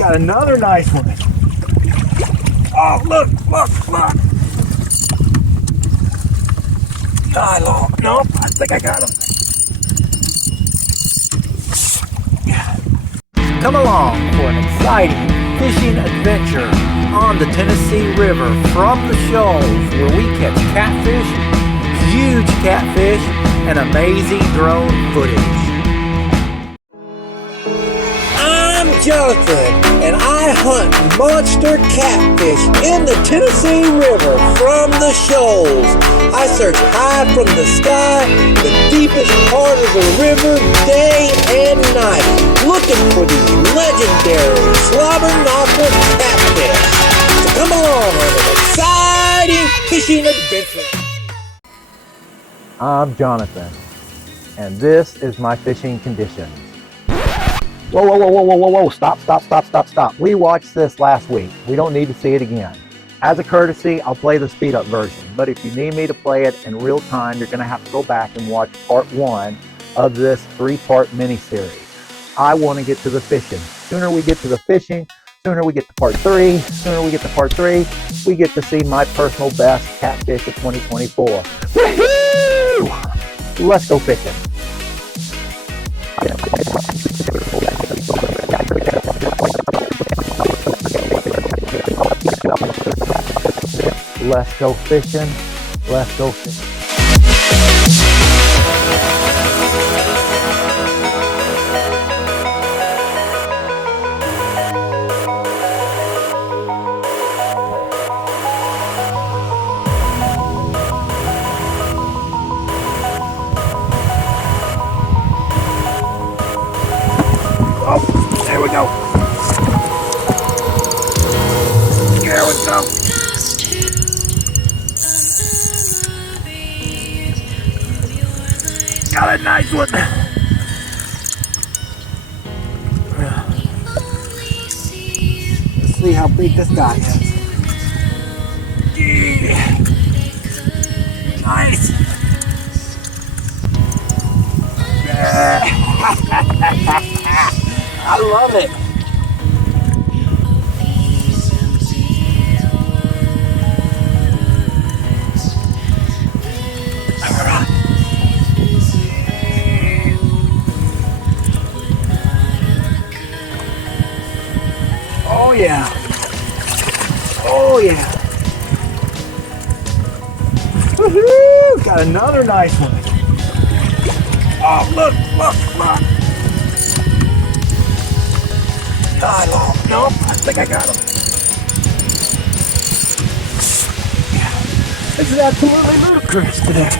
got another nice one. Oh, look. Die long. Nope, I think I got him. Come along for an exciting fishing adventure on the Tennessee River from the Shoals, where we catch catfish, huge catfish, and amazing drone footage. I'm Jonathan, and I hunt monster catfish in the Tennessee River from the Shoals. I search high from the sky, the deepest part of the river, day and night, looking for these legendary slobber knocker catfish. So come along on an exciting fishing adventure. I'm Jonathan, and this is my fishing conditions. Whoa, stop. We watched this last week. We don't need to see it again. As a courtesy, I'll play the speed up version, but if you need me to play it in real time, you're gonna have to go back and watch part 1 of this 3-part mini-series. I wanna get to the fishing. Sooner we get to the fishing, sooner we get to part 3, we get to see my personal best catfish of 2024. Woohoo! Let's go fishing. Let's go fishing. Oh, there we go. Got a nice one. Let's see how big this guy is. Yeah. Nice. Yeah. I love it. Oh yeah. Woohoo! Got another nice one. Oh, look. Die long. Nope, I think I got him. Yeah. This is absolutely ludicrous today.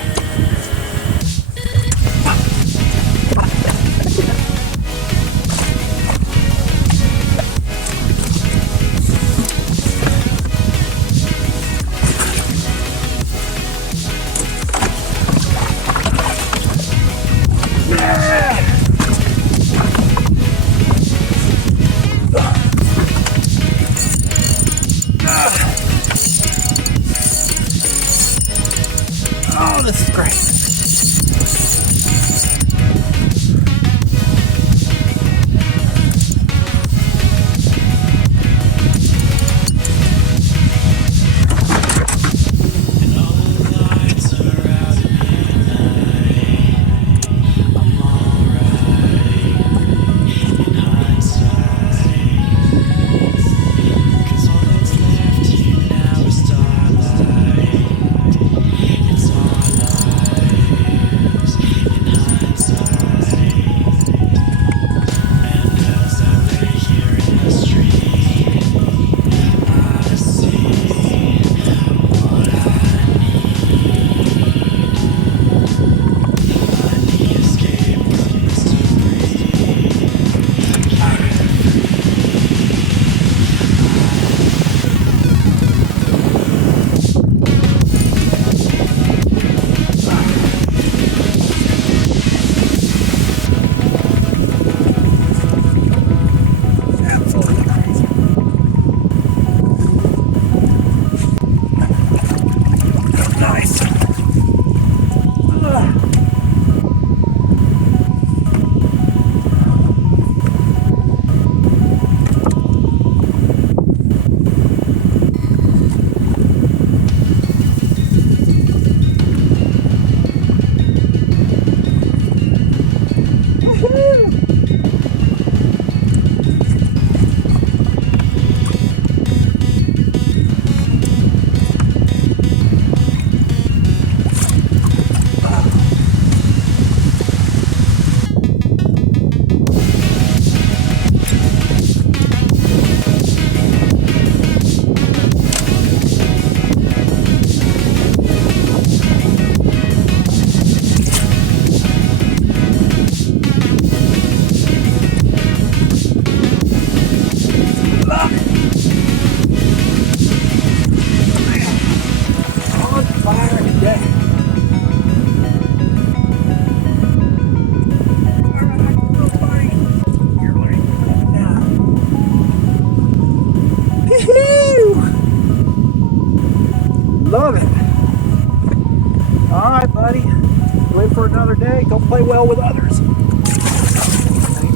play well with others. And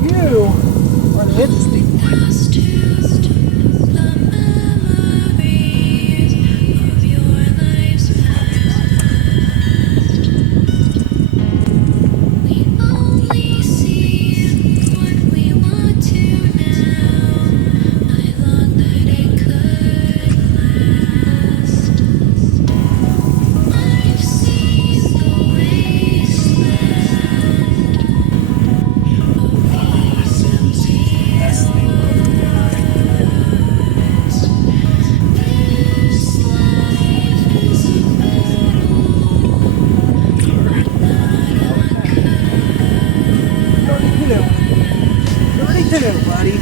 you are the interesting one. Buddy.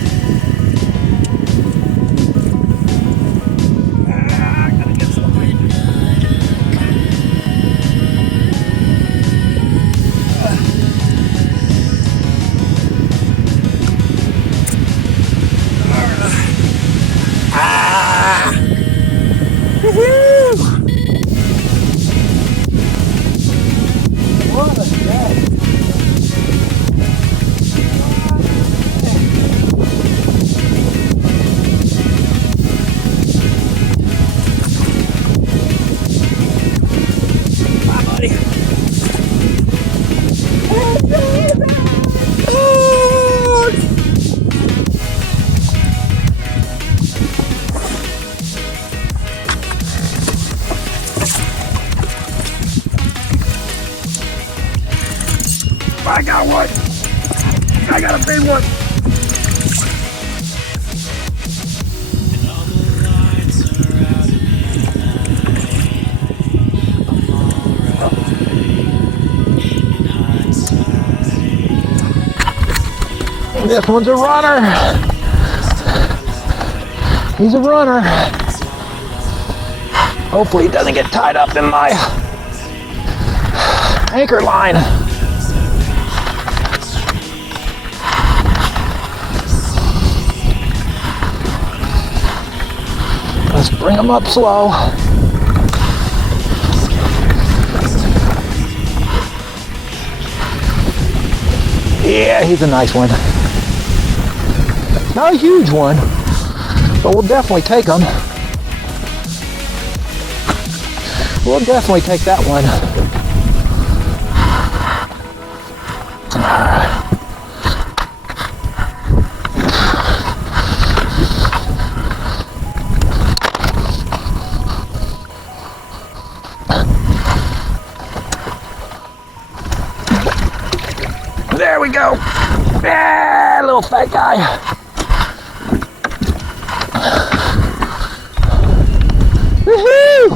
I gotta get some. Woohoo! What a day. I got one. I got a big one. This one's a runner. He's a runner. Hopefully he doesn't get tied up in my anchor line. Let's bring him up slow. Yeah, he's a nice one. Not a huge one, but we'll definitely take him. We'll definitely take that one. There we go. Yeah, little fat guy. Woohoo!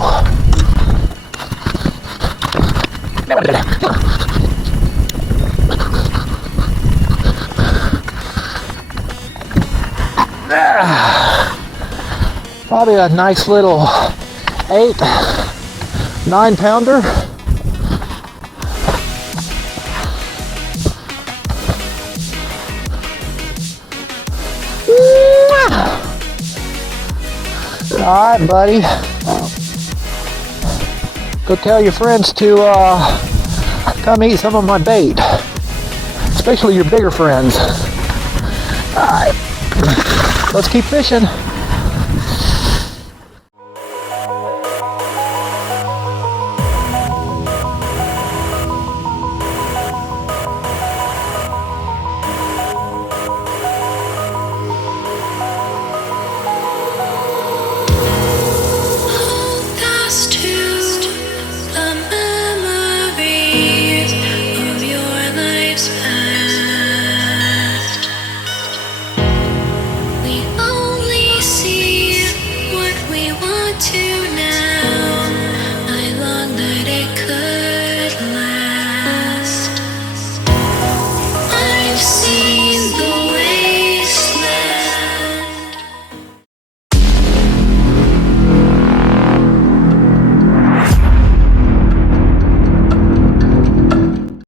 Probably a nice little 8-9 pounder. All right, buddy. Go tell your friends to come eat some of my bait, especially your bigger friends. All right, let's keep fishing.